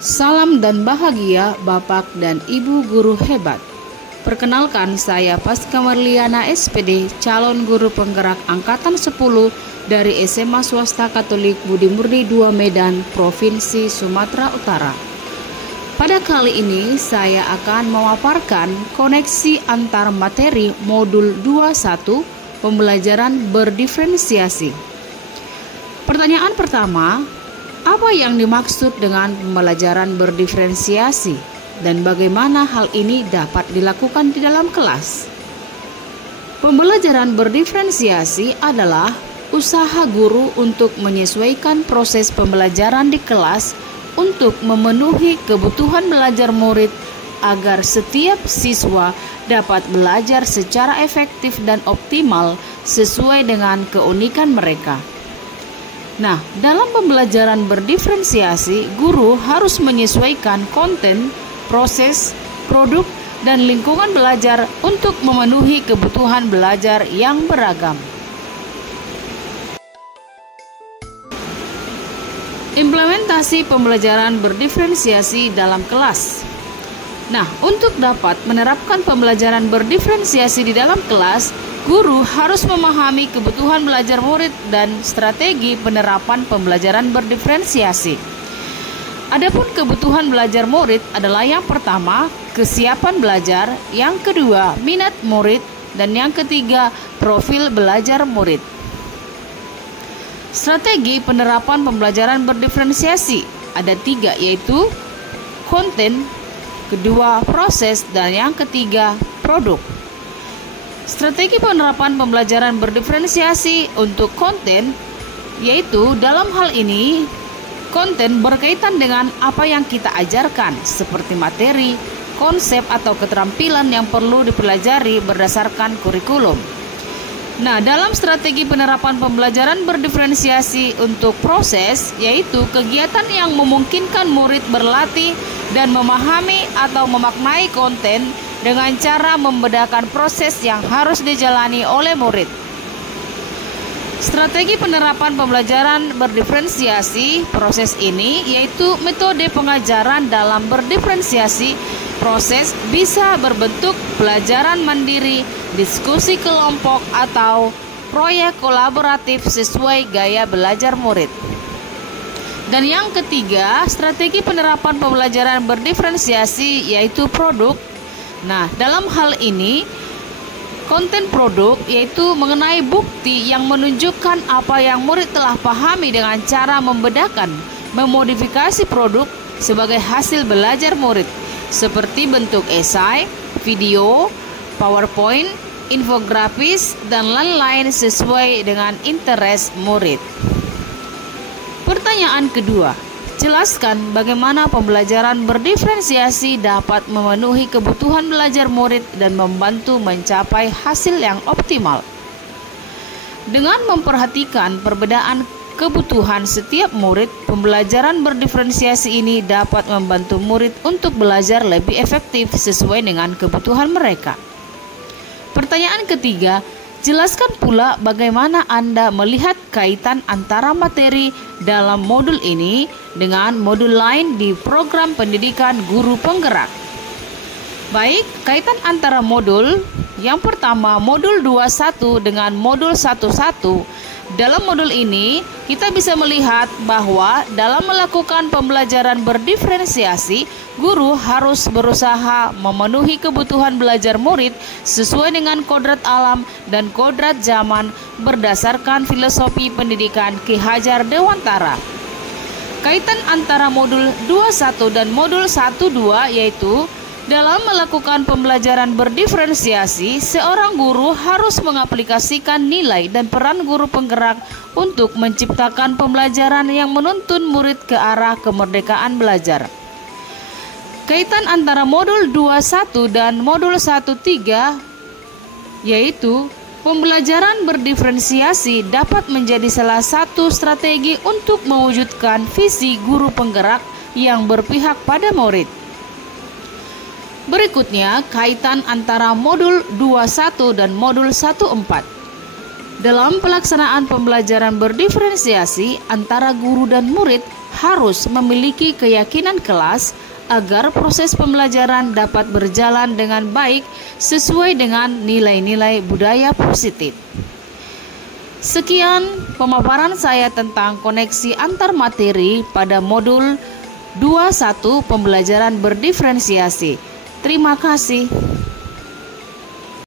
Salam dan bahagia Bapak dan Ibu guru hebat. Perkenalkan, saya Pasca Marliana SPD, calon guru penggerak angkatan 10 dari SMA Swasta Katolik Budi Murni 2 Medan, Provinsi Sumatera Utara. Pada kali ini saya akan memaparkan koneksi antar materi modul 21 pembelajaran berdiferensiasi. Pertanyaan pertama, apa yang dimaksud dengan pembelajaran berdiferensiasi dan bagaimana hal ini dapat dilakukan di dalam kelas? Pembelajaran berdiferensiasi adalah usaha guru untuk menyesuaikan proses pembelajaran di kelas untuk memenuhi kebutuhan belajar murid agar setiap siswa dapat belajar secara efektif dan optimal sesuai dengan keunikan mereka. Nah, dalam pembelajaran berdiferensiasi, guru harus menyesuaikan konten, proses, produk, dan lingkungan belajar untuk memenuhi kebutuhan belajar yang beragam. Implementasi pembelajaran berdiferensiasi dalam kelas. Nah, untuk dapat menerapkan pembelajaran berdiferensiasi di dalam kelas, guru harus memahami kebutuhan belajar murid dan strategi penerapan pembelajaran berdiferensiasi. Adapun kebutuhan belajar murid adalah yang pertama, kesiapan belajar, yang kedua, minat murid, dan yang ketiga, profil belajar murid. Strategi penerapan pembelajaran berdiferensiasi ada 3, yaitu konten, kedua proses, dan yang ketiga produk. Strategi penerapan pembelajaran berdiferensiasi untuk konten, yaitu dalam hal ini konten berkaitan dengan apa yang kita ajarkan, seperti materi, konsep atau keterampilan yang perlu dipelajari berdasarkan kurikulum. Nah, dalam strategi penerapan pembelajaran berdiferensiasi untuk proses, yaitu kegiatan yang memungkinkan murid berlatih dan memahami atau memaknai konten dengan cara membedakan proses yang harus dijalani oleh murid. Strategi penerapan pembelajaran berdiferensiasi proses ini yaitu metode pengajaran dalam berdiferensiasi proses bisa berbentuk pelajaran mandiri, diskusi kelompok, atau proyek kolaboratif sesuai gaya belajar murid. Dan yang ketiga, strategi penerapan pembelajaran berdiferensiasi yaitu produk. Nah, dalam hal ini konten produk yaitu mengenai bukti yang menunjukkan apa yang murid telah pahami dengan cara membedakan, memodifikasi produk sebagai hasil belajar murid, seperti bentuk esai, video, PowerPoint, infografis, dan lain-lain sesuai dengan interest murid. Pertanyaan kedua, jelaskan bagaimana pembelajaran berdiferensiasi dapat memenuhi kebutuhan belajar murid dan membantu mencapai hasil yang optimal. Dengan memperhatikan perbedaan kebutuhan setiap murid, pembelajaran berdiferensiasi ini dapat membantu murid untuk belajar lebih efektif sesuai dengan kebutuhan mereka. Pertanyaan ketiga, jelaskan pula bagaimana Anda melihat kaitan antara materi dalam modul ini dengan modul lain di program pendidikan guru penggerak. Baik, kaitan antara modul yang pertama, modul 21 dengan modul 11. Dalam modul ini, kita bisa melihat bahwa dalam melakukan pembelajaran berdiferensiasi, guru harus berusaha memenuhi kebutuhan belajar murid sesuai dengan kodrat alam dan kodrat zaman berdasarkan filosofi pendidikan Ki Hajar Dewantara. Kaitan antara modul 21 dan modul 12 yaitu dalam melakukan pembelajaran berdiferensiasi, seorang guru harus mengaplikasikan nilai dan peran guru penggerak untuk menciptakan pembelajaran yang menuntun murid ke arah kemerdekaan belajar. Kaitan antara modul 21 dan modul 13 yaitu pembelajaran berdiferensiasi dapat menjadi salah satu strategi untuk mewujudkan visi guru penggerak yang berpihak pada murid. Berikutnya, kaitan antara modul 21 dan modul 14. Dalam pelaksanaan pembelajaran berdiferensiasi, antara guru dan murid harus memiliki keyakinan kelas agar proses pembelajaran dapat berjalan dengan baik sesuai dengan nilai-nilai budaya positif. Sekian pemaparan saya tentang koneksi antar materi pada modul 21 pembelajaran berdiferensiasi. Terima kasih.